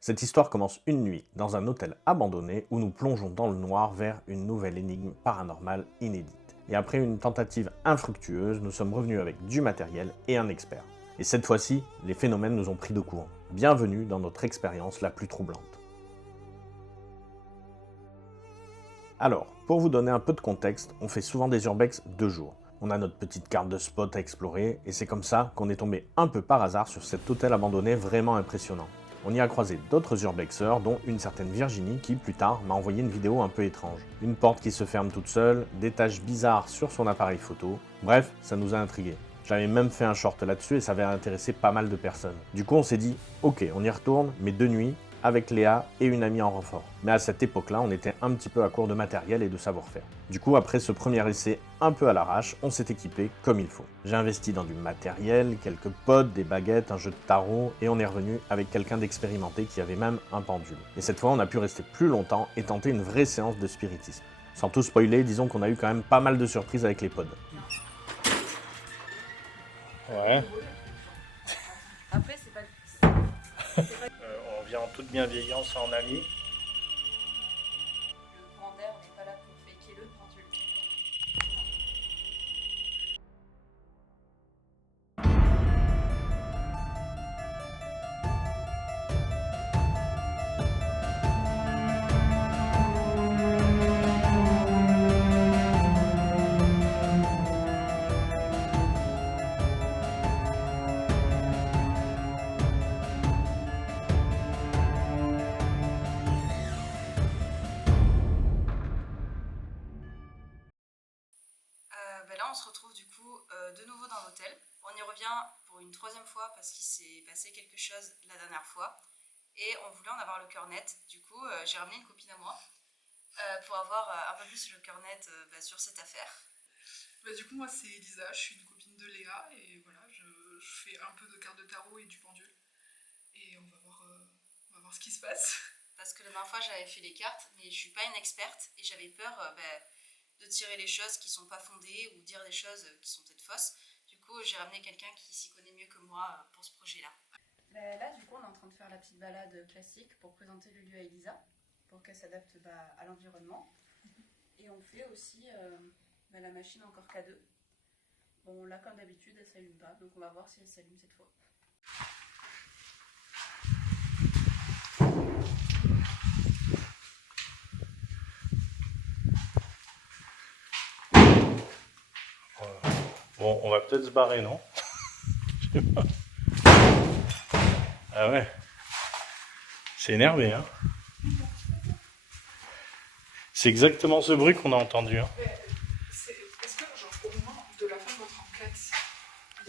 Cette histoire commence une nuit dans un hôtel abandonné où nous plongeons dans le noir vers une nouvelle énigme paranormale inédite. Et après une tentative infructueuse, nous sommes revenus avec du matériel et un expert. Et cette fois-ci, les phénomènes nous ont pris de court. Bienvenue dans notre expérience la plus troublante. Alors, pour vous donner un peu de contexte, on fait souvent des urbex 2 jours. On a notre petite carte de spot à explorer, et c'est comme ça qu'on est tombé un peu par hasard sur cet hôtel abandonné vraiment impressionnant. On y a croisé d'autres urbexeurs, dont une certaine Virginie qui, plus tard, m'a envoyé une vidéo un peu étrange. Une porte qui se ferme toute seule, des taches bizarres sur son appareil photo, bref, ça nous a intrigués. J'avais même fait un short là-dessus et ça avait intéressé pas mal de personnes. Du coup, on s'est dit, ok, on y retourne, mais de nuit, avec Léa et une amie en renfort. Mais à cette époque-là, on était un petit peu à court de matériel et de savoir-faire. Du coup, après ce premier essai un peu à l'arrache, on s'est équipé comme il faut. J'ai investi dans du matériel, quelques pots, des baguettes, un jeu de tarot, et on est revenu avec quelqu'un d'expérimenté qui avait même un pendule. Et cette fois, on a pu rester plus longtemps et tenter une vraie séance de spiritisme. Sans tout spoiler, disons qu'on a eu quand même pas mal de surprises avec les pods. Ouais. Après, c'est pas... On vient en toute bienveillance en ami. Le courant d'air n'est pas là pour faker le pendule. Là, on se retrouve du coup de nouveau dans l'hôtel. On y revient pour une 3e fois parce qu'il s'est passé quelque chose la dernière fois. Et on voulait en avoir le cœur net. Du coup, j'ai ramené une copine à moi pour avoir un peu plus le cœur net sur cette affaire. Du coup, moi, c'est Elisa, je suis une copine de Léa. Et voilà, je fais un peu de cartes de tarot et du pendule. Et on va voir ce qui se passe. Parce que la dernière fois, j'avais fait les cartes, mais je suis pas une experte. Et j'avais peur... de tirer les choses qui sont pas fondées ou dire des choses qui sont peut-être fausses. Du coup, j'ai ramené quelqu'un qui s'y connaît mieux que moi pour ce projet-là. Là, du coup, on est en train de faire la petite balade classique pour présenter le lieu à Elisa, pour qu'elle s'adapte à l'environnement. Et on fait aussi la machine encore K2. Bon, là, comme d'habitude, elle s'allume pas, donc on va voir si elle s'allume cette fois. Bon, on va peut-être se barrer, non? Je sais pas. Ah ouais. C'est énervé, hein? C'est exactement ce bruit qu'on a entendu, hein? Est-ce que, genre, au moment de la fin de votre enquête,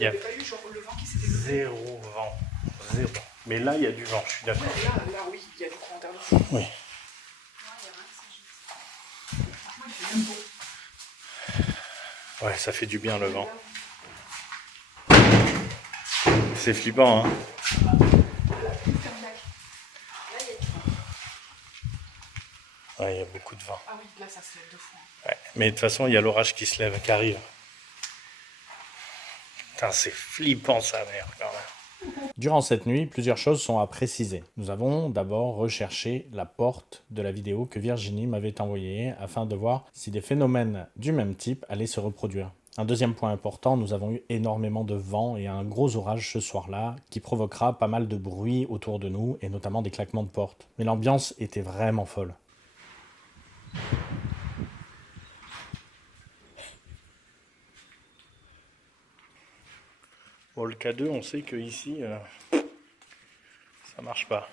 il Y n'y a avait pas eu genre le vent qui s'était levé? Zéro vent. Zéro. Mais là, il y a du vent, je suis d'accord. Là, oui, il y a du courant d'air de fou. Oui. Non, il y a rien qui s'agit. Franchement, il fait même beau. Ouais, ça fait du bien le vent. C'est flippant, hein? Ouais, il y a beaucoup de vent. Ah oui, là, ça se lève de fou. Ouais. Mais de toute façon, il y a l'orage qui se lève, qui arrive. Putain, c'est flippant ça, merde, quand même. Durant cette nuit, plusieurs choses sont à préciser. Nous avons d'abord recherché la porte de la vidéo que Virginie m'avait envoyée afin de voir si des phénomènes du même type allaient se reproduire. Un deuxième point important, nous avons eu énormément de vent et un gros orage ce soir-là qui provoquera pas mal de bruit autour de nous et notamment des claquements de porte. Mais l'ambiance était vraiment folle. Bon, le K2, on sait que ici, ça marche pas.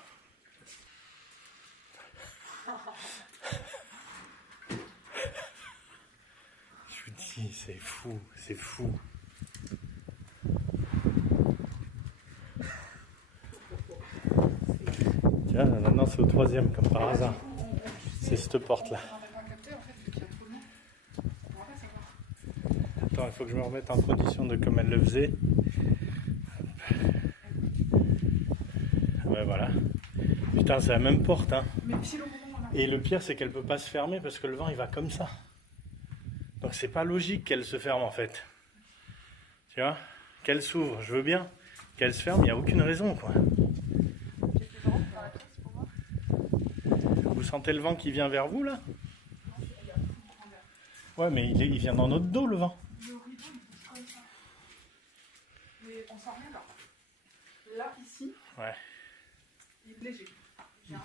Je vous dis, c'est fou, c'est fou. Tiens, maintenant c'est au 3e, comme par hasard. C'est cette porte-là. On n'aurait pas capté, en fait, vu qu'il y a trop de monde. On va pas savoir. Attends, il faut que je me remette en condition de comme elle le faisait. Ouais, voilà. Putain, c'est la même porte, hein. Mais pile au moment là. Et le pire, c'est qu'elle peut pas se fermer parce que le vent, il va comme ça. Donc c'est pas logique qu'elle se ferme, en fait. Tu vois? Qu'elle s'ouvre, je veux bien. Qu'elle se ferme, il n'y a aucune raison, quoi. J'ai plus de vent dans la pièce pour sentez le vent qui vient vers vous là? Ouais, mais il vient dans notre dos le vent. Le rideau, il bouge comme ça. Mais on sent rien là. Là, ici, Ouais. il est léger. Viens.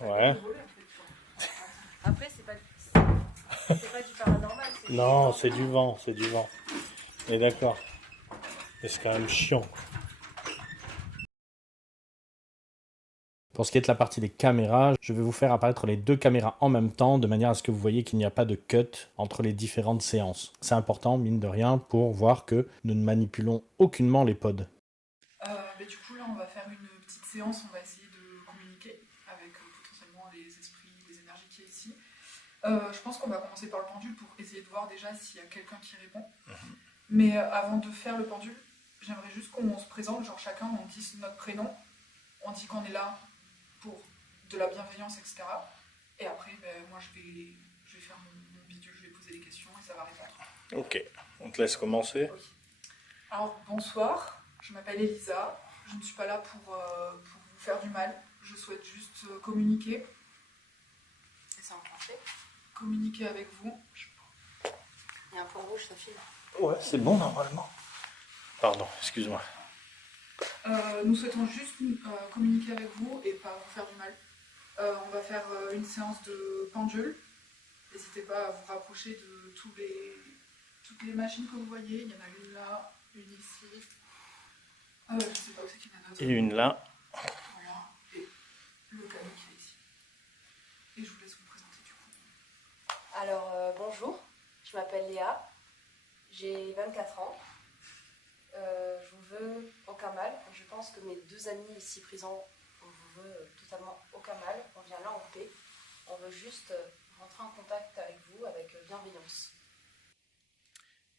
Ouais. Après, c'est pas du paranormal. Non, c'est du vent, c'est du vent. Mais d'accord. Mais c'est quand même chiant. Pour ce qui est de la partie des caméras, je vais vous faire apparaître les 2 caméras en même temps, de manière à ce que vous voyez qu'il n'y a pas de cut entre les différentes séances. C'est important, mine de rien, pour voir que nous ne manipulons aucunement les pods. Mais du coup, là, on va faire une petite séance. On va essayer de communiquer avec potentiellement les esprits, les énergies qui est ici. Je pense qu'on va commencer par le pendule pour essayer de voir déjà s'il y a quelqu'un qui répond. Mais avant de faire le pendule, j'aimerais juste qu'on se présente, genre chacun, on dise notre prénom, on dit qu'on est là pour de la bienveillance, etc. Et après, moi, je vais faire mon bidule, je vais poser des questions et ça va répondre. Ok, on te laisse commencer. Oui. Alors, bonsoir, je m'appelle Elisa. Je ne suis pas là pour vous faire du mal. Je souhaite juste communiquer. Et c'est enclenché. Communiquer avec vous. Il y a un point rouge, ça file. Ouais, c'est bon normalement. Pardon, excuse-moi. Nous souhaitons juste communiquer avec vous et pas vous faire du mal. On va faire une séance de pendule. N'hésitez pas à vous rapprocher de toutes les machines que vous voyez. Il y en a une là, une ici. Je ne sais pas où c'est qu'il y en a d'autres. Et une là. Voilà. Et le canon qui est ici. Et je vous laisse vous présenter du coup. Alors, bonjour, je m'appelle Léa, j'ai 24 ans. Je vous veux aucun mal. Je pense que mes 2 amis ici présents, on vous veut totalement aucun mal. On vient là en paix. On veut juste rentrer en contact avec vous avec bienveillance.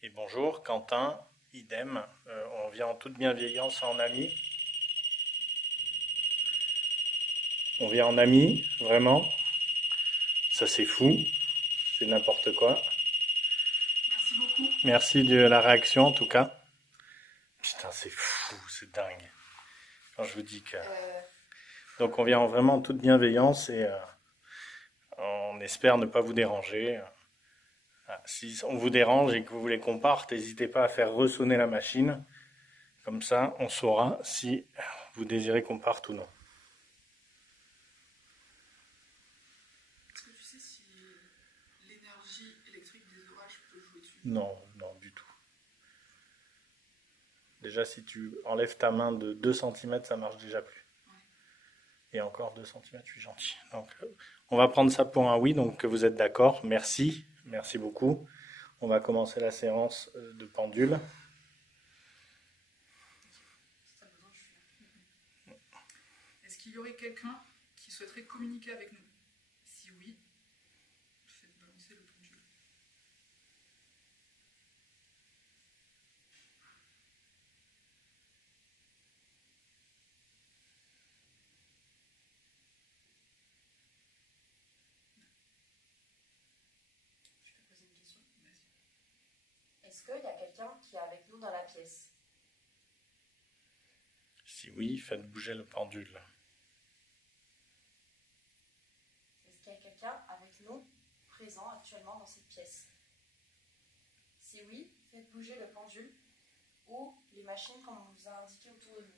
Et bonjour, Quentin, idem. On vient en toute bienveillance en ami. On vient en ami, vraiment. Ça c'est fou. C'est n'importe quoi. Merci beaucoup. Merci de la réaction en tout cas. Putain, c'est fou, c'est dingue. Quand je vous dis que... Donc on vient vraiment en toute bienveillance et on espère ne pas vous déranger. Si on vous dérange et que vous voulez qu'on parte, n'hésitez pas à faire ressonner la machine. Comme ça, on saura si vous désirez qu'on parte ou non. Est-ce que tu sais si l'énergie électrique des orages peut jouer dessus? Non, non, du tout. Déjà, si tu enlèves ta main de 2 cm, ça marche déjà plus. Ouais. Et encore 2 cm, je suis gentil. Donc, on va prendre ça pour un oui, donc que vous êtes d'accord. Merci, merci beaucoup. On va commencer la séance de pendule. Si t'as besoin, je suis là. Est-ce qu'il y aurait quelqu'un qui souhaiterait communiquer avec nous? Si oui, faites balancer le pendule. Je peux poser une question? Est-ce qu'il y a quelqu'un qui est avec nous dans la pièce? Si oui, faites bouger le pendule. Est-ce qu'il y a quelqu'un avec nous présent actuellement dans cette pièce? Si oui, faites bouger le pendule ou les machines comme on vous a indiqué autour de nous.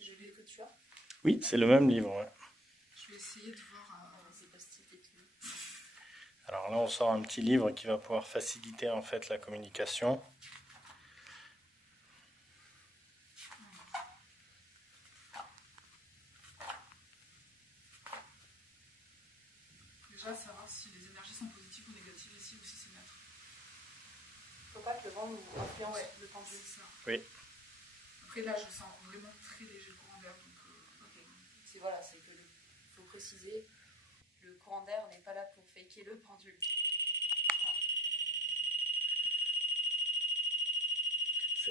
C'est le livre que tu as? Oui, c'est le même livre. Ouais. Je vais essayer de voir. C'est post-it et tout. Alors là, on sort un petit livre qui va pouvoir faciliter en fait la communication. Déjà, savoir si les énergies sont positives ou négatives ici ou si c'est neutre. Faut pas que le vent nous influence le pendule. C'est ça. Oui. Après, là, je sens vraiment très léger le courant d'air. Donc, Ok. C'est voilà, c'est que faut préciser, le courant d'air n'est pas là pour faker le pendule.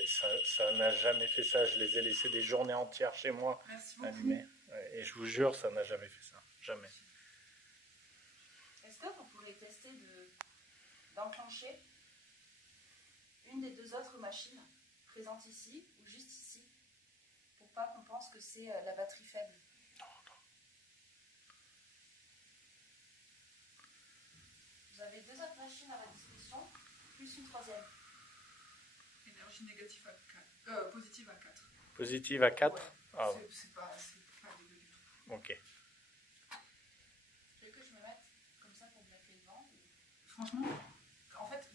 ça n'a jamais fait ça. Je les ai laissés des journées entières chez moi Merci beaucoup. allumés. Ouais, et je vous jure, ça n'a jamais fait ça. Jamais. Est-ce que vous pourrez tester d'enclencher une des deux autres machines présentes ici ou juste ici pour pas qu'on pense que c'est la batterie faible? Vous avez deux autres machines à votre disposition, plus une troisième. Énergie négative à 4. Positive à 4. Positive à 4 Ouais, Ah, c'est pas dégueu du tout. ok. Tu veux que je me mette comme ça pour bloquer le vent? Franchement, en fait,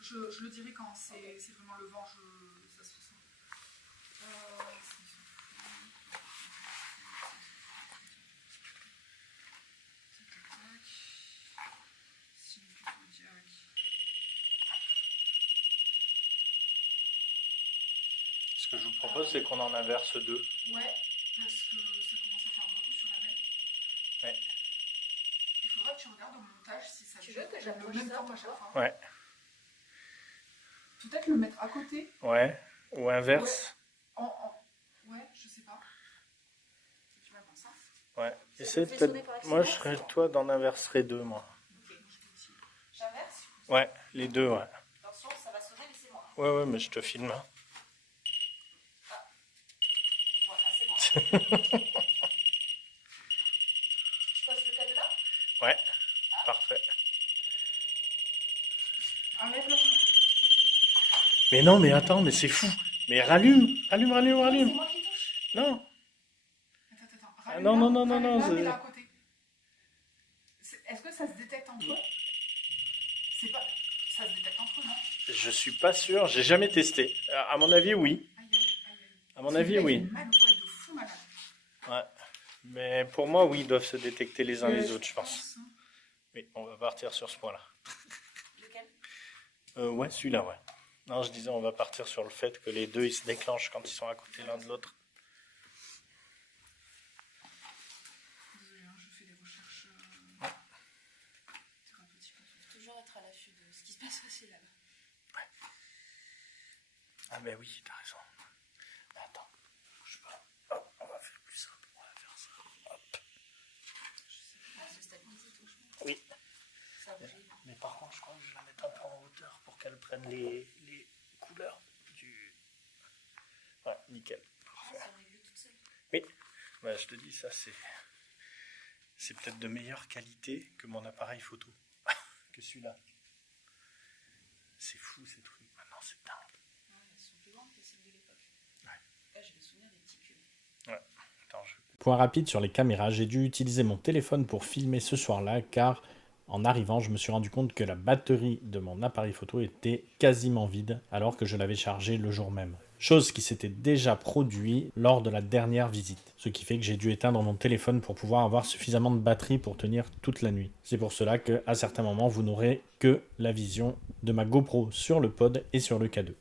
je le dirai quand c'est vraiment le vent, ça se sent. Ce que je vous propose, c'est qu'on en inverse deux. Ouais, parce que ça commence à faire beaucoup sur la même. Ouais. Il faudra que tu regardes au montage si ça Tu veux que le j'approche même ça temps pour à chaque voir? fois. Ouais. Peut-être le mettre à côté. Ouais. Ou inverse. Ouais, je sais pas. Tu vas comme ça. Ouais. Ça Essaye vous fait peut-être. sonner par Moi, je accident, serais toi d'en inverserai deux, moi. Ok, je peux aussi. J'inverse? Ouais, les deux, ouais. Attention, ça va sonner, laissez-moi. Ouais, mais je te filme. Hein. Voilà, c'est bon. Je pose le cadenas? Ouais, parfait. Enlève la fenêtre. Mais non, mais attends, mais c'est fou. Mais rallume. C'est moi qui touche. Non. Attends. Ah, non, Rallume-la, c'est- mets-la à côté. Est-ce que ça se détecte entre eux? C'est pas. Ça se détecte entre eux, non? Je suis pas sûr. J'ai jamais testé. À mon avis, oui. Aïe. À mon avis, oui. Il fait mal aux oreilles de fou malade. Ouais. Mais pour moi, oui, ils doivent se détecter les uns les autres, je pense. Oui, on va partir sur ce point-là. Lequel? Ouais, celui-là, ouais. Non, je disais, on va partir sur le fait que les deux, ils se déclenchent quand ils sont à côté l'un de l'autre. Désolée, je fais des recherches thérapeutiques. Faut toujours être à l'affût de ce qui se passe aussi là-bas. Ah, ben oui, t'as raison. Mais attends, bouge pas. Hop, on va faire plus simple. On va faire ça. Hop. Ça se stabilise tout, je pense. Oui. Ça bouge. Mais par contre, je crois que je vais la mettre un peu en hauteur pour qu'elle prenne les couleurs du. Ouais, nickel. Ah, ça règle toute seule. Oui. Bah, je te dis, ça, c'est peut-être de meilleure qualité que mon appareil photo. Que celui-là. C'est fou, ces trucs. Maintenant, c'est dingue. Ouais, elles sont plus grandes que celles de l'époque. Ouais. Là, j'ai le souvenir des petits cubes. Ouais. Attends, Point rapide sur les caméras, j'ai dû utiliser mon téléphone pour filmer ce soir-là car en arrivant, je me suis rendu compte que la batterie de mon appareil photo était quasiment vide alors que je l'avais chargé le jour même. Chose qui s'était déjà produit lors de la dernière visite. Ce qui fait que j'ai dû éteindre mon téléphone pour pouvoir avoir suffisamment de batterie pour tenir toute la nuit. C'est pour cela qu'à certains moments, vous n'aurez que la vision de ma GoPro sur le pod et sur le K2.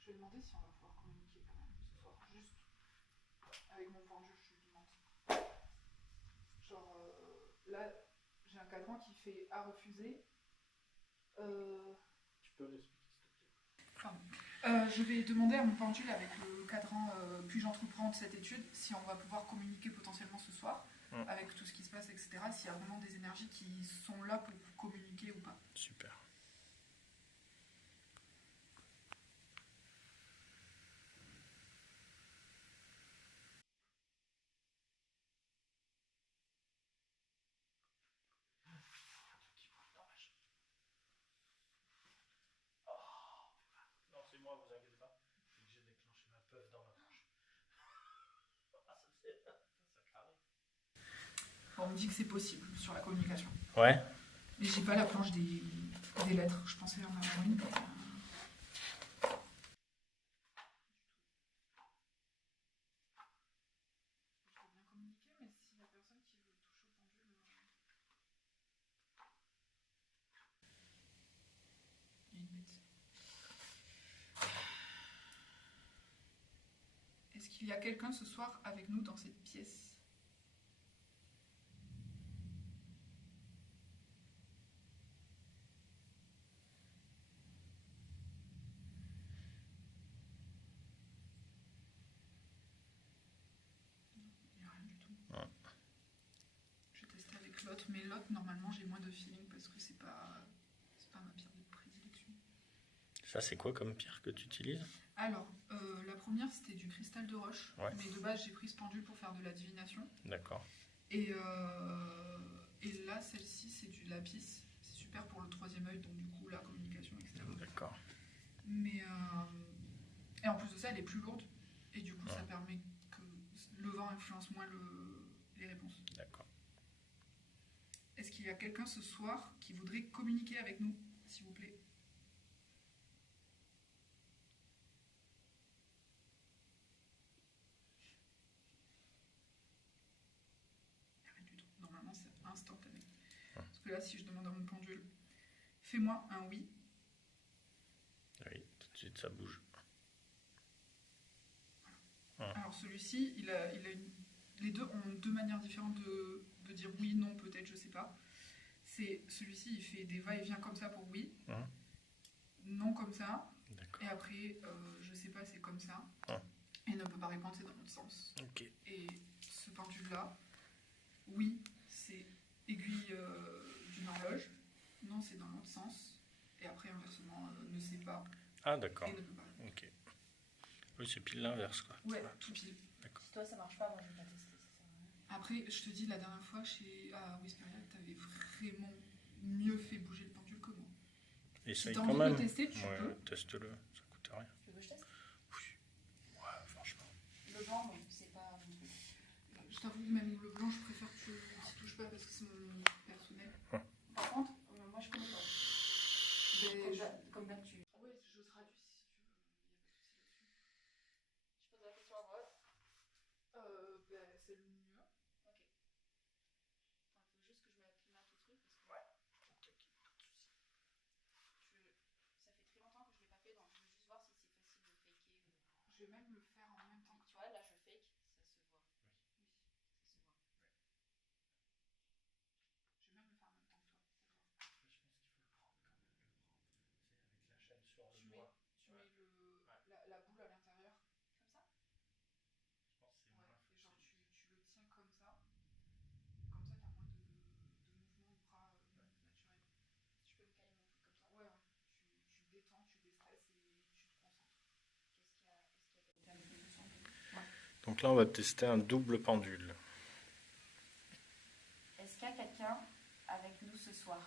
Je vais demander si on va pouvoir communiquer quand même ce soir. Juste avec mon pendule, je lui demande. Genre, là, j'ai un cadran qui fait à refuser. Tu peux l'expliquer, s'il te plaît. Pardon. Je vais demander à mon pendule avec le cadran puis j'entreprends cette étude si on va pouvoir communiquer potentiellement ce soir avec tout ce qui se passe, etc. S'il y a vraiment des énergies qui sont là pour communiquer ou pas. Super. Non, c'est moi, vous inquiétez pas. C'est que j'ai déclenché ma puff dans ma poche. Ça arrive. Bon, on me dit que c'est possible sur la communication. Ouais. Mais j'ai pas la planche des lettres. Je pensais en avoir une. Je peux bien communiquer, mais si la personne qui veut toucher au pendule. Est-ce qu'il y a quelqu'un ce soir avec nous dans cette pièce? Il n'y a rien du tout. Ouais. Je vais tester avec l'autre, mais l'autre, normalement, j'ai moins de feeling parce que c'est pas ma pierre de prédilection. Ça, c'est quoi comme pierre que tu utilises? Alors, la première, c'était du cristal de roche. Ouais. Mais de base, j'ai pris ce pendule pour faire de la divination. D'accord. Et là, celle-ci, c'est du lapis. C'est super pour le troisième œil, donc du coup, la communication, etc. D'accord. Mais, et en plus de ça, elle est plus lourde. Et du coup, ça permet que le vent influence moins les réponses. D'accord. Est-ce qu'il y a quelqu'un ce soir qui voudrait communiquer avec nous, s'il vous plaît? Rien du tout. Normalement, c'est instantané. Parce que là, si je demande à mon pendule, fais-moi un oui. Oui, tout de suite, ça bouge. Alors celui-ci, les deux ont deux manières différentes de dire oui, non, peut-être, je sais pas. C'est celui-ci, il fait des va-et-vient comme ça pour oui, non comme ça, D'accord. et après, je sais pas, c'est comme ça, Ah. et ne peut pas répondre, c'est dans l'autre sens. Ok. Et ce pendule-là, oui, c'est aiguille d'une horloge, non, c'est dans l'autre sens, et après, inversement, ne sait pas, Ah, d'accord. et ne peut pas. Ok. Oui, c'est pile l'inverse, quoi. Ouais, tout pile. D'accord. Si toi ça marche pas, moi je vais pas tester. Ça sert à rien. Après, je te dis, la dernière fois, à Whisperia, t'avais vraiment mieux fait bouger le pendule que moi. Essaye t'as quand envie de même. le tester, tu Ouais, peux. teste-le, ça coûte rien. Tu veux que je teste? Ouais, franchement. Le vent, non, c'est pas. Je t'avoue, même le blanc, je préfère que tu n'y touches pas parce que c'est mon personnel. Par contre, moi je connais pas. Comme d'hab, tu. Ouais, je traduis si tu veux, il n'y a pas de souci là-dessus. Je pose la question à voix haute. C'est le mieux. Ok. Attends, il faut juste que je mette là tout truc. Parce que... Ça fait très longtemps que je l'ai pas fait, donc je veux juste voir si c'est facile de faker. Je vais même le faire en même temps que Tu toi. vois, là je fake, ça se voit. Oui. Ça se voit. Je vais même le faire en même temps que toi. Je pense qu'il faut le prendre quand même. C'est avec la chaîne sur le doigt. Tu mets la boule à l'intérieur. Comme ça? Je pense que c'est Ouais, moins et genre facile. tu le tiens comme ça. Comme ça, t'as moins de mouvements de bras naturels. Je peux me caler mon truc comme ça? Ouais, ouais. Tu détends, tu déstresses et tu te concentres. Est-ce qu'il y a quelqu'un? Donc là, on va tester un double pendule. Est-ce qu'il y a quelqu'un avec nous ce soir?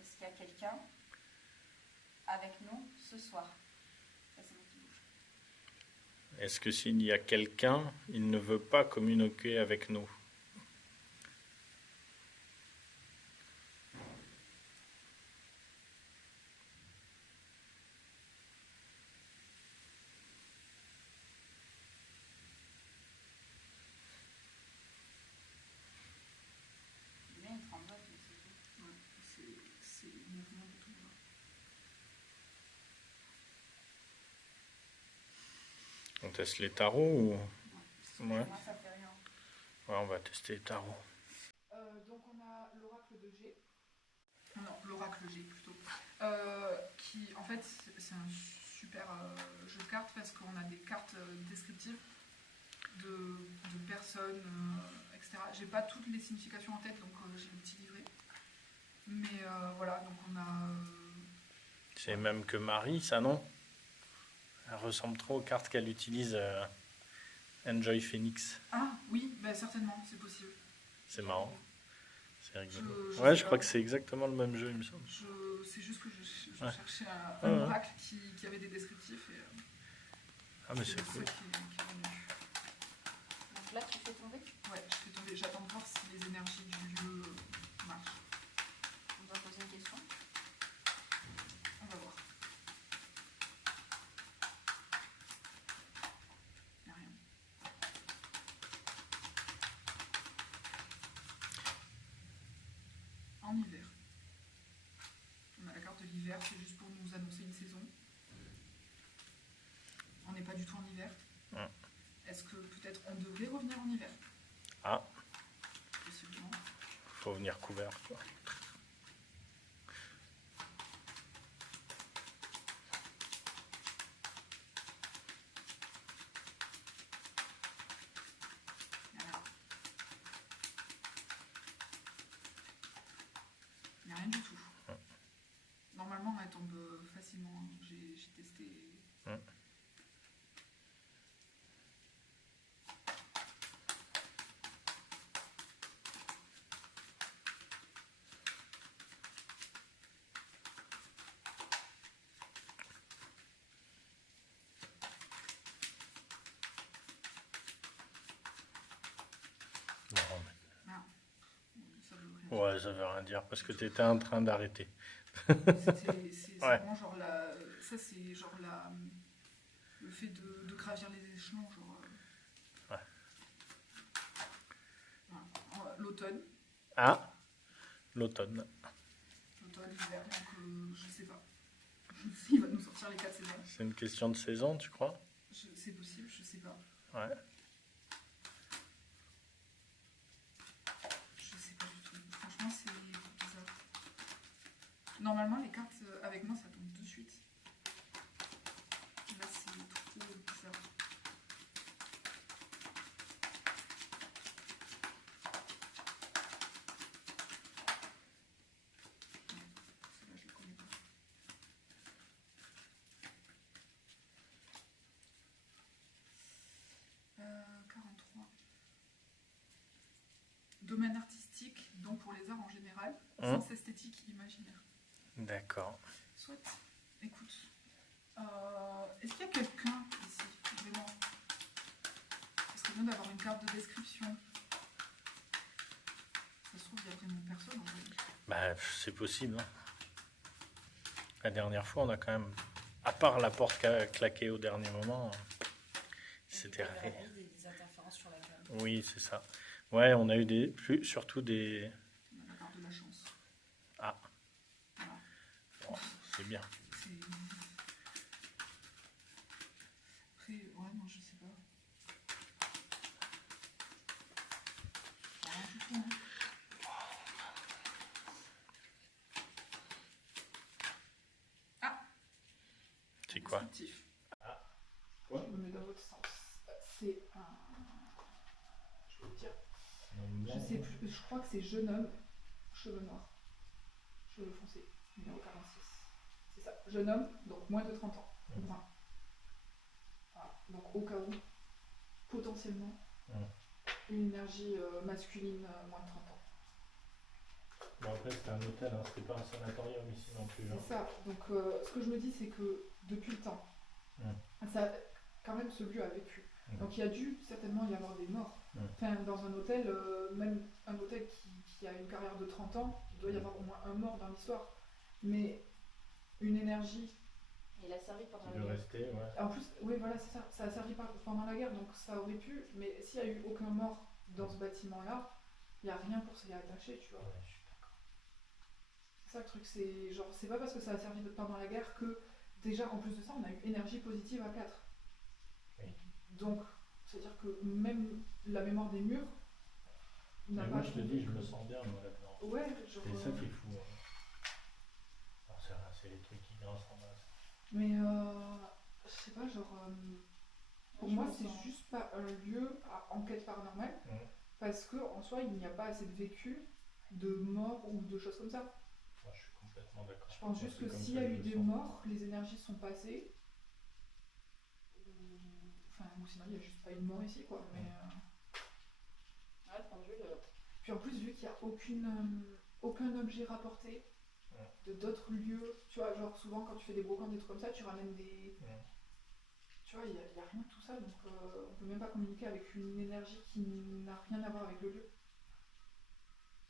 Est-ce qu'il y a quelqu'un avec nous ce soir? Ça, c'est moi qui bouge. Est-ce que s'il y a quelqu'un, il ne veut pas communiquer avec nous? Lui, il tremble, mais c'est tout. Ouais, c'est le mouvement de ton bras. On teste les tarots ou... Ouais. Moi, ça fait rien. Ouais, on va tester les tarots. Donc on a l'oracle de G. Non, l'oracle G plutôt. Qui en fait c'est un super jeu de cartes parce qu'on a des cartes descriptives de personnes, etc. J'ai pas toutes les significations en tête donc j'ai le petit livret. Mais voilà, donc on a. C'est même que Marie, ça non? Elle ressemble trop aux cartes qu'elle utilise Enjoy Phoenix. Ah oui, bah, certainement, c'est possible. C'est marrant. C'est rigolo. Je Ouais, sais je pas. crois que c'est exactement le même jeu, il me semble. C'est juste que je Ouais. cherchais un Ouais, ouais. oracle qui avait des descriptifs et Ah, mais c'est ça cool. qui est venu. Donc là, tu fais tomber. Ouais, je fais tomber. J'attends de voir si les énergies du lieu marchent. On doit poser une question. On va voir. en hiver. On a la carte de l'hiver, c'est juste pour nous annoncer une saison. On n'est pas du tout en hiver. Est-ce que peut-être on devrait revenir en hiver? Ah, Possiblement. faut venir couvert, quoi. Voilà. Il n'y a rien du tout. Normalement, elle tombe facilement. J'ai testé. Non, mais- Ah. Ça veut rien dire. Ouais, ça veut rien dire parce que tu étais en train d'arrêter. C'est Ouais. vraiment genre la. Ça, c'est genre la. Le fait de gravir les échelons, genre. Ouais. Voilà. L'automne. Ah, l'automne. L'automne, l'hiver, donc je sais pas. Il va nous sortir les 4 saisons. C'est une question de saison, tu crois? C'est possible, je sais pas. Ouais. Je sais pas du tout. Franchement, c'est bizarre. Normalement, les cartes avec moi, ça tombe de suite. Là, c'est trop bizarre. Celle-là, je le connais pas. Euh, 43. Domaine artistique, donc pour les arts en général, sens esthétique imaginaire. D'accord. Soit, écoute, est-ce qu'il y a quelqu'un ici, vraiment? Ce serait bien d'avoir une carte de description. Ça se trouve, il y a vraiment personne en fait. Bah, c'est possible. Hein. La dernière fois, on a quand même, à part la porte qui a claqué au dernier moment, c'était rien. Des interférences sur la cam. Oui, c'est ça. Ouais, on a eu surtout des. On a la carte de la chance. Ah, Voilà. bon, c'est bien. C'est... Après, ouais, non, je sais pas. Rien du tout, hein. Ah, C'est quoi? descriptif. Quoi? Je me mets dans votre sens. C'est un... Je vais te dire. Je sais plus, je crois que c'est jeune homme, cheveux noirs, cheveux foncés, numéro 46. C'est ça, jeune homme, donc moins de 30 ans, brun. Voilà. Donc au cas où, potentiellement, une énergie masculine moins de 30 ans. Bon, après, c'était un hôtel, hein. C'était pas un sanatorium ici non plus. Hein. C'est ça, donc ce que je me dis, c'est que depuis le temps, ça, quand même, ce lieu a vécu. Donc il y a dû certainement y avoir des morts. Enfin, dans un hôtel, même un hôtel qui a une carrière de 30 ans, il doit y avoir au moins un mort dans l'histoire. Mais une énergie. Et il a servi pendant Qui la veut guerre. rester, ouais. En plus, oui, voilà, c'est ça. Ça a servi pendant la guerre, donc ça aurait pu. Mais s'il n'y a eu aucun mort dans ce bâtiment-là, il n'y a rien pour s'y attacher, tu vois. Ouais, je suis d'accord. C'est ça le truc, c'est genre, c'est pas parce que ça a servi pendant la guerre que déjà, en plus de ça, on a eu énergie positive à 4. Oui. Donc, c'est-à-dire que même la mémoire des murs n'a Mais pas. moi, je te dis, je me sens bien, moi, là-dedans. Ouais, genre. C'est ça qui est fou. Hein. Alors, c'est les trucs qui grincent en bas. Mais je sais pas, genre. Pour moi, c'est juste pas un lieu à enquête paranormale, parce que en soi, il n'y a pas assez de vécu, de morts ou de choses comme ça. Moi, je suis complètement d'accord. Je pense juste que s'il y a eu des morts, les énergies sont passées. Enfin, ou sinon, il n'y a juste pas eu de mort ici, quoi. Mais, Ouais, le pendule. puis en plus, vu qu'il n'y a aucun objet rapporté de d'autres lieux, tu vois, genre souvent quand tu fais des brocantes, des trucs comme ça, tu ramènes des. Tu vois, il n'y a rien de tout ça, donc on peut même pas communiquer avec une énergie qui n'a rien à voir avec le lieu.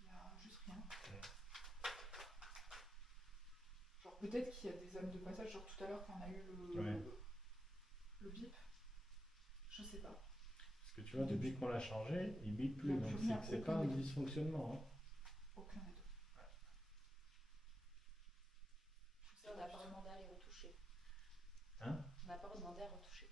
Il n'y a juste rien. Genre peut-être qu'il y a des âmes de passage, genre tout à l'heure quand on a eu le bip. Je sais pas. Parce que tu vois, depuis qu'on l'a changé, il bip plus, Il y a donc plus rien, c'est aucun pas un des deux. dysfonctionnement. Hein. Aucun des deux. pas demandé à retoucher.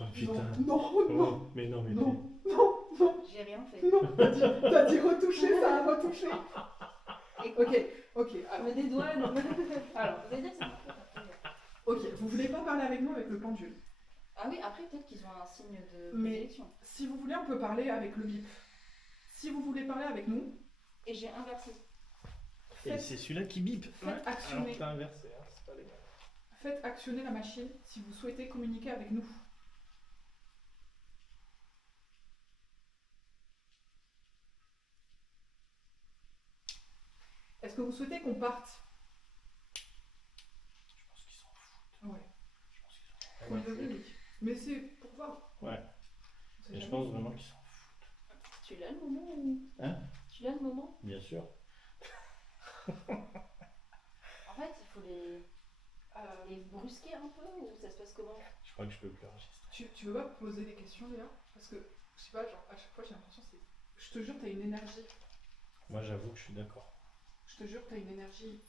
Oh putain. Non, Oh, mais non, mais non, non, J'ai rien fait. non, t'as dit retoucher, ça a retouché. Ok, alors. Mais des doigts, non. Alors, vous allez dire que c'est pas trop. Ok, vous voulez pas parler avec nous avec le pendule. Ah oui, après peut-être qu'ils ont un signe de Mais prédilection. si vous voulez, on peut parler avec le bip. Si vous voulez parler avec nous, Et j'ai inversé. Et c'est celui-là qui bip. Faites actionner. Alors t'as inversé, hein, c'est pas légal. faites actionner la machine si vous souhaitez communiquer avec nous. Est-ce que vous souhaitez qu'on parte? Je pense qu'ils s'en foutent. Ouais. Je pense qu'ils s'en foutent. Oui, oui. Mais c'est pour voir. Ouais. On sait Et je jamais. pense vraiment qu'ils s'en foutent. Tu l'as le moment ou... Hein? Tu l'as le moment? Bien sûr. En fait, il faut les brusquer un peu ou ça se passe comment? Je crois que je peux plus enregistrer. Tu veux pas poser des questions, Léa? Parce que, je sais pas, genre, à chaque fois j'ai l'impression que c'est... Je te jure, t'as une énergie. Moi j'avoue que je suis d'accord. Je te jure, t'as une énergie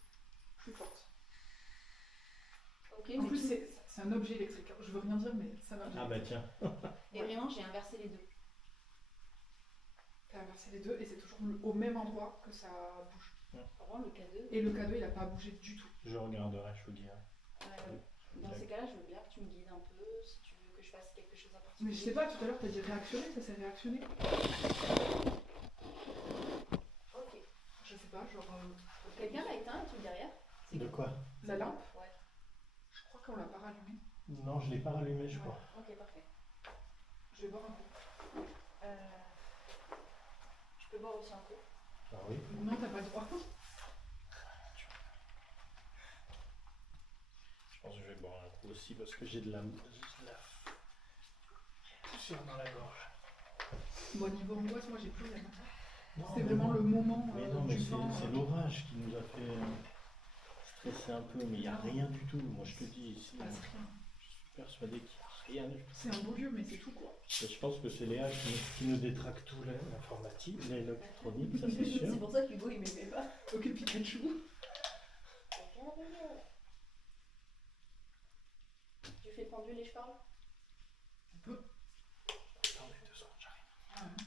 plus forte. Ok, En mais plus, tout- c'est un objet électrique. Je veux rien dire, mais ça va. Ah bah tiens. Et vraiment, j'ai inversé les deux. T'as inversé les deux et c'est toujours au même endroit que ça bouge. Vraiment, le K2. Et le cadeau, il a pas bougé du tout. Je regarderai, je vous dirai. Dans ces cas-là, je veux bien que tu me guides un peu, si tu veux que je fasse quelque chose en particulier. Mais je sais pas, tout à l'heure, t'as dit réactionner, ça s'est réactionné. Ok. Je sais pas, genre... Quelqu'un l'a éteint, un truc derrière? De quoi? La lampe, Ouais. je crois qu'on l'a pas rallumée. Non, je l'ai pas rallumé, je crois. Ok, parfait. Je vais boire un coup. Je peux boire aussi un coup. Ah oui. Non, t'as pas le droit. Je pense que je vais boire un coup aussi parce que j'ai de la poussière dans la gorge. Bon, niveau angoisse, moi j'ai plus rien. Non, C'est mais vraiment non. le moment Mais non, mais du c'est vent. l'orage qui nous a fait stresser un peu, mais il n'y a rien du tout. Moi je te dis ici, Il se passe rien. je suis persuadé qu'il n'y a rien du tout. C'est un beau lieu, mais c'est tout quoi. Et je pense que c'est Léa qui nous détraque tout l'informatique, l'électronique, ça c'est sûr. C'est pour ça qu'Hugo il m'aimait pas. Ok, Pikachu. Tu fais pendule et je parle? On peut. Attendez 2 secondes, j'arrive. Ah, ouais.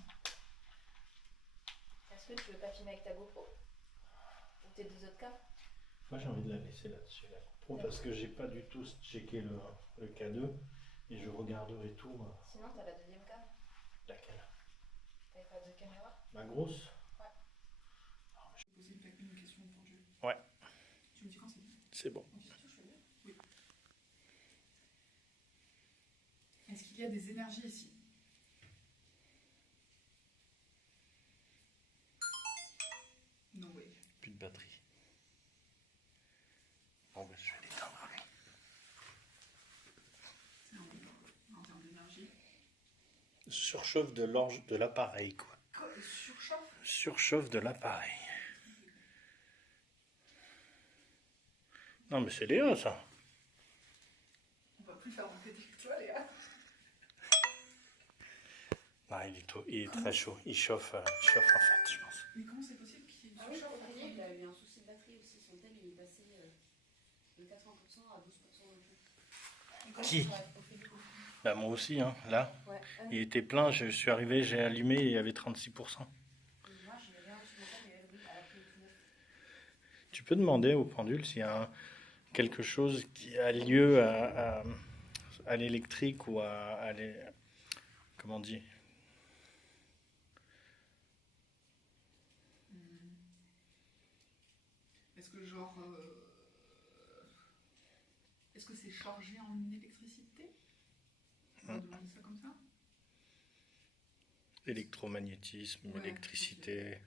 Est-ce que tu veux pas filmer avec ta GoPro? Ou tes deux autres cas? Moi j'ai envie de la laisser là-dessus, la GoPro, parce que j'ai pas du tout checké le K2 et je regarderai tout. Sinon, t'as la deuxième cam. Laquelle? T'avais pas deux caméras? Ma grosse? Je vais poser une question au pendule. Ouais. Tu me dis quand c'est bon? C'est bon. On dit ça, je fais bien? Oui. Est-ce qu'il y a des énergies ici? No way. Plus de batterie. Bon, ben, je vais l'éteindre lui. C'est un bon en termes d'énergie. Surchauffe de l'appareil, quoi. Surchauffe? Surchauffe de l'appareil. Non, mais c'est Léa, ça. On va plus faire enquête avec toi, Léa. Non, il est très chaud. Il chauffe en fait, je pense. Mais comment c'est possible qu'il Ah oui, surchauffe? il a eu un souci de batterie aussi. Son tel il est passé de 80% à 12% Qui? au fait du coup. Bah, moi aussi, hein, là. Ouais. Il était plein, je suis arrivé, j'ai allumé et il y avait 36%. Moi, j'ai rien reçu mon tel, il y avait le bruit à la clé et tout neuf. Tu peux demander au pendule s'il y a quelque chose qui a lieu à l'électrique ou comment on dit? Est-ce que genre... Est-ce que c'est chargé en électricité? On va demander ça comme ça? Électromagnétisme, Ouais, électricité.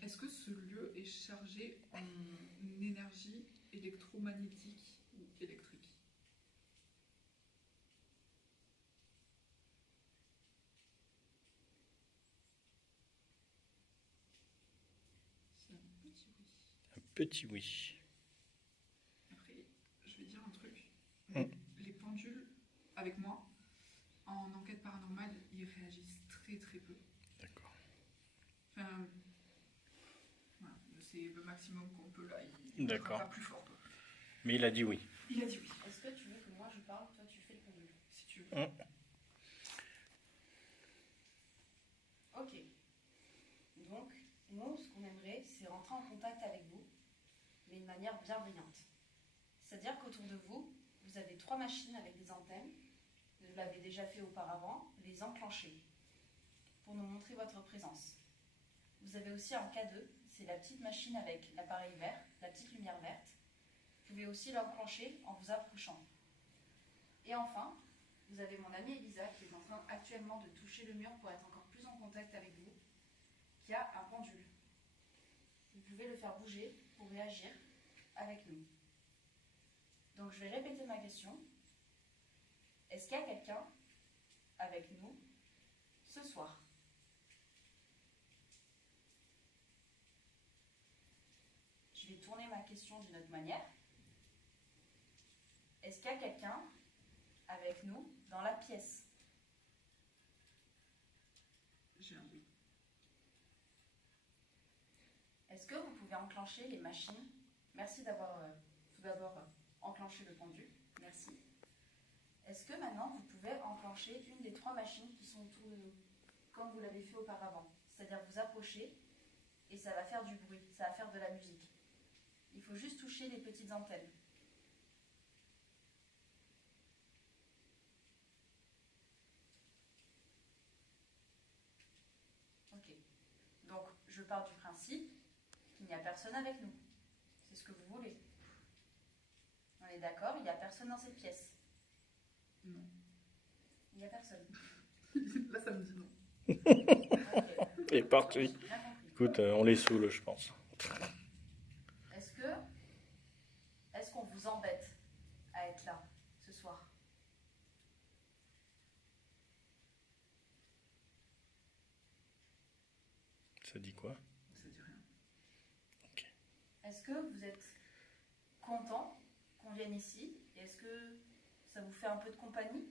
Est-ce que ce lieu est chargé en énergie électromagnétique ou électrique? C'est un petit oui. Un petit oui. Après, je vais dire un truc. Mm. Les pendules, avec moi, en enquête paranormale, ils réagissent très très peu. D'accord. Enfin, voilà, c'est le maximum qu'on peut là. Il ne D'accord. pas plus fort. Quoi. Mais il a dit oui. Il a dit oui, Est-ce que tu veux que moi je parle, toi tu fais le pendule? si tu veux. Ok. Donc, nous, ce qu'on aimerait, c'est rentrer en contact avec vous, mais de manière bienveillante. C'est-à-dire qu'autour de vous, vous avez 3 machines avec des antennes. Vous l'avez déjà fait auparavant, les enclencher pour nous montrer votre présence. Vous avez aussi un K2, c'est la petite machine avec l'appareil vert, la petite lumière verte. Vous pouvez aussi l'enclencher en vous approchant. Et enfin, vous avez mon amie Elisa qui est en train actuellement de toucher le mur pour être encore plus en contact avec vous, qui a un pendule. Vous pouvez le faire bouger pour réagir avec nous. Donc je vais répéter ma question. Est-ce qu'il y a quelqu'un avec nous ce soir? Je vais tourner ma question d'une autre manière. Est-ce qu'il y a quelqu'un avec nous dans la pièce? J'ai un oui. Est-ce que vous pouvez enclencher les machines? Merci d'avoir tout d'abord enclenché le pendule. Merci. Est-ce que maintenant vous pouvez enclencher une des 3 machines qui sont autour de nous, comme vous l'avez fait auparavant? C'est-à-dire vous approcher et ça va faire du bruit, ça va faire de la musique. Il faut juste toucher les petites antennes. Ok. Donc je pars du principe qu'il n'y a personne avec nous. C'est ce que vous voulez. On est d'accord, il n'y a personne dans cette pièce. Non. Il n'y a personne. Là, ça me dit non. Ok. Et parti. J'ai bien compris. Écoute, on les saoule, je pense. Est-ce qu'on vous embête à être là ce soir? Ça dit quoi? Ça dit rien. Ok. Est-ce que vous êtes content qu'on vienne ici? Et est-ce que ça vous fait un peu de compagnie?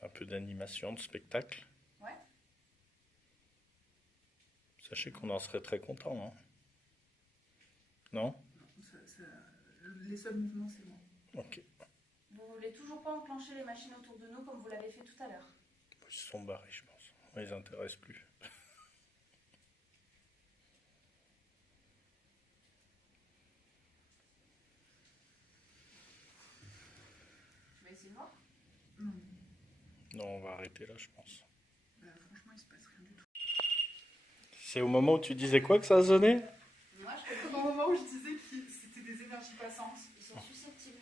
Un peu d'animation, de spectacle. Ouais. Sachez qu'on en serait très content, hein. Non? Les seuls mouvements, c'est moi. Ok. Vous voulez toujours pas enclencher les machines autour de nous comme vous l'avez fait tout à l'heure? Ils se sont barrés, je pense. Ils les intéressent plus. Tu vas essayer de voir? Non. Non, on va arrêter là, je pense. Franchement, il se passe rien du tout. C'est au moment où tu disais quoi que ça a sonné? Moi, je te Au dis, moment où je disais que c'était des énergies passantes. ils sont susceptibles.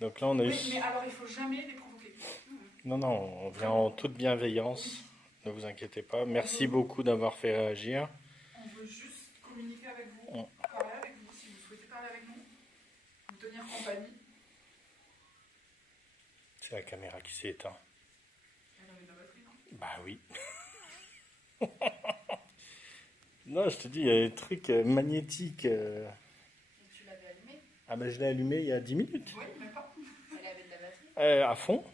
Donc là, on a eu... Mais alors, il faut jamais les provoquer. Non, on vient en toute bienveillance. Ne vous inquiétez pas. Merci beaucoup d'avoir fait réagir. On veut juste communiquer avec vous, parler avec vous, si vous souhaitez parler avec nous, vous tenir compagnie. C'est la caméra qui s'est éteinte. Elle avait de la batterie, non? Bah oui. Non, je te dis, il y a des trucs magnétiques. Et tu l'avais allumé? Ah bah je l'ai allumé il y a 10 minutes. Oui, mais pas. Elle avait de la batterie? À fond.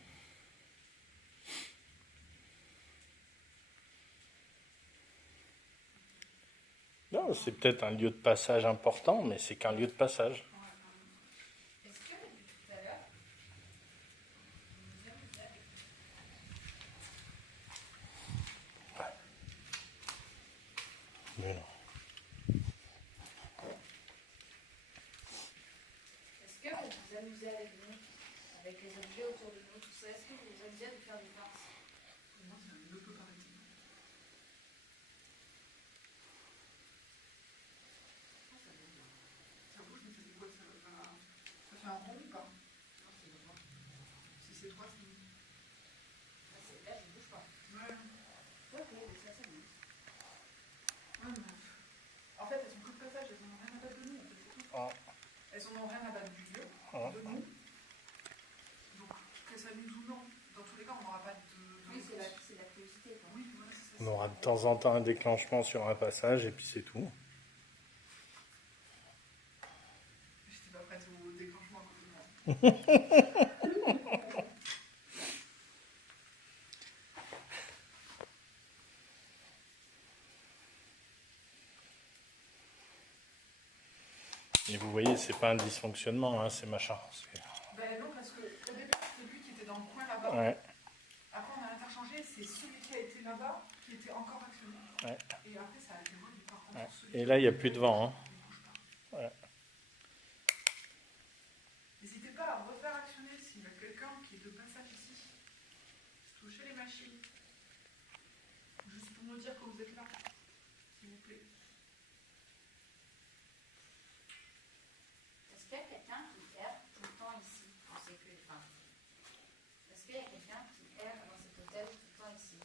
Non, c'est peut-être un lieu de passage important, mais c'est qu'un lieu de passage. Est-ce que depuis tout à l'heure, Mais non. est-ce que vous vous amusez avec nous, avec les objets autour de nous, tout ça? Est-ce que vous vous amusez à nous faire des farces? Pour moi, ça ne peut pas arrêter. Ça bouge, mais ça fait quoi? Ça fait un rond ou pas? Si c'est toi, c'est mieux. Là, je ne bouge pas. Ouais. Ok, mais ça bouge. Ouais, mais... En fait, elles sont que de passage, elles n'ont rien à battre de nous. En fait, c'est tout. Ah. Elles en ont rien à battre du lieu, Ah. de nous. Donc, que ça nous ou non, dans tous les cas, on n'aura pas de... Oui, c'est la curiosité, quoi. Oui, voilà, c'est ça. On aura de temps en temps un déclenchement sur un passage et puis c'est tout. J'étais pas prête au déclenchement à côté de moi. Et vous voyez, c'est pas un dysfonctionnement, hein, ces machins. Ben non, parce qu'au début, c'était lui qui était dans le coin là-bas. Ouais. Après, on a interchangé, c'est celui qui a été là-bas qui était encore actionné. Ouais. Et après, ça a été relu par contre. Ouais. Et là, il n'y a plus de vent. Hein. Ouais. N'hésitez pas à refaire actionner s'il y a quelqu'un qui est de passage ici. Touchez les machines. Juste pour nous dire que vous êtes là, s'il vous plaît. Est-ce qu'il y a quelqu'un qui erre tout le temps ici? Est-ce qu'il y a quelqu'un qui erre dans cet hôtel tout le temps ici?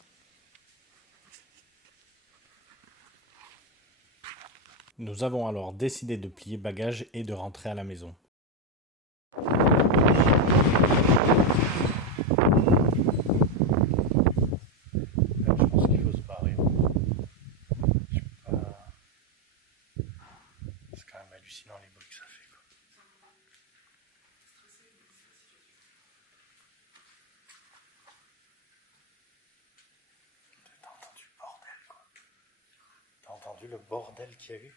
Nous avons alors décidé de plier bagages et de rentrer à la maison. Je pense qu'il faut se barrer. Je peux pas... C'est quand même hallucinant les bruits que ça fait. Quoi. T'as entendu le bordel, quoi. T'as entendu le bordel qu'il y a eu?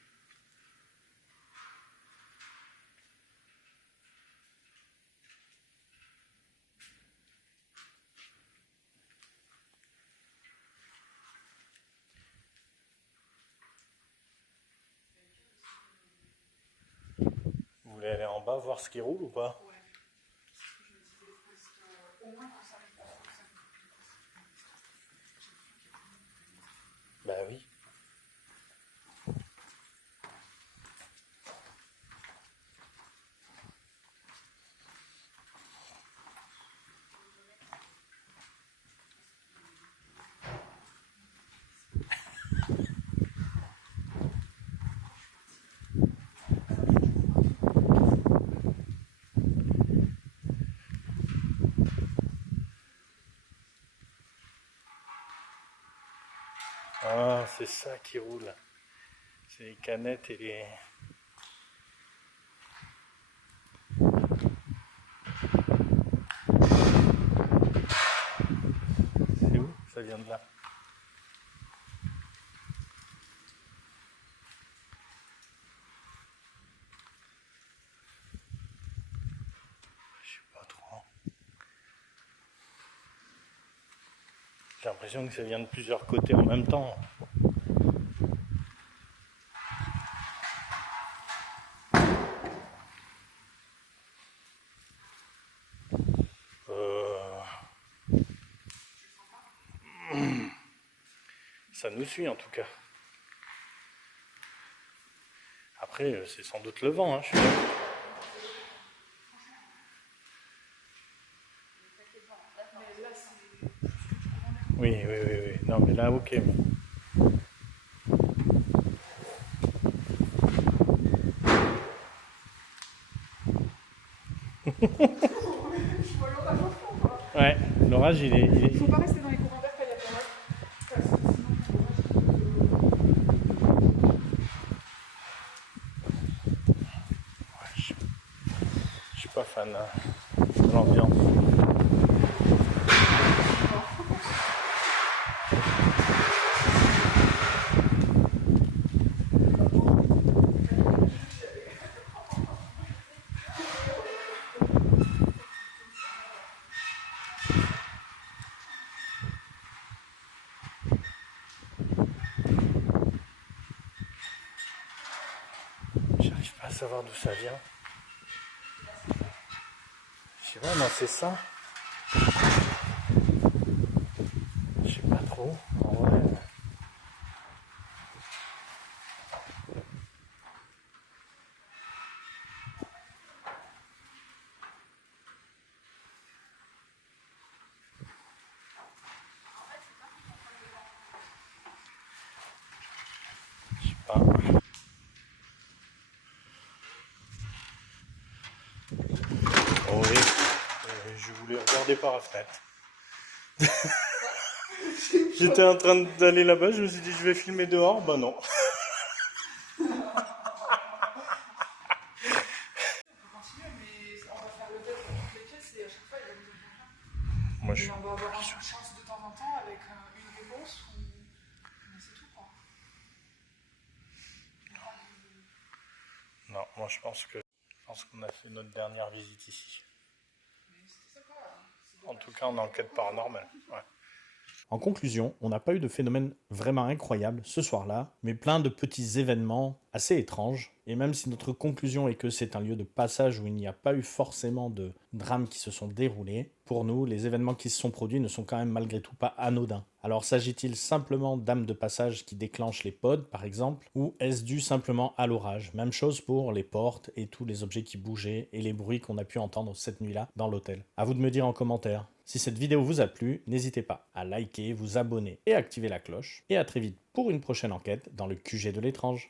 Vous voulez aller en bas voir ce qui roule ou pas? Ouais. C'est ce que je me disais, parce qu'au moins qu'on s'arrête pas sur ça. Bah oui. Ah, c'est ça qui roule. C'est les canettes et les... C'est où? Ça vient de là. Je sais pas trop. J'ai l'impression que ça vient de plusieurs côtés en même temps. Ça nous suit en tout cas. Après, c'est sans doute le vent, hein, je suis d'accord. Oui. Non, mais là, ok. Ouais, l'orage, il est... Il faut pas rester dans les courants d'air quand il y a de l'orage. Parce que sinon, Ouais, je suis pas fan de l'ambiance. J'arrive pas à savoir d'où ça vient. Je sais pas, non, c'est ça. Je sais pas trop. En vrai. Je sais pas. Oh oui, je voulais regarder par la fenêtre. J'étais en train d'aller là-bas, je me suis dit je vais filmer dehors, bah non. on peut continuer, mais on va faire le test dans toutes les pièces et à chaque fois, il y a besoin de quelqu'un. Moi, Et on va avoir une chance de temps en temps avec une réponse ou... Mais c'est tout, quoi. Non, Moi, je pense qu'on a fait notre dernière visite ici. En tout cas, en enquête paranormale. Ouais. En conclusion, on n'a pas eu de phénomène vraiment incroyable ce soir-là, mais plein de petits événements assez étranges. Et même si notre conclusion est que c'est un lieu de passage où il n'y a pas eu forcément de drames qui se sont déroulés, pour nous, les événements qui se sont produits ne sont quand même malgré tout pas anodins. Alors s'agit-il simplement d'âmes de passage qui déclenchent les pods, par exemple, ou est-ce dû simplement à l'orage? Même chose pour les portes et tous les objets qui bougeaient et les bruits qu'on a pu entendre cette nuit-là dans l'hôtel. À vous de me dire en commentaire. Si cette vidéo vous a plu, n'hésitez pas à liker, vous abonner et activer la cloche. Et à très vite pour une prochaine enquête dans le QG de l'étrange.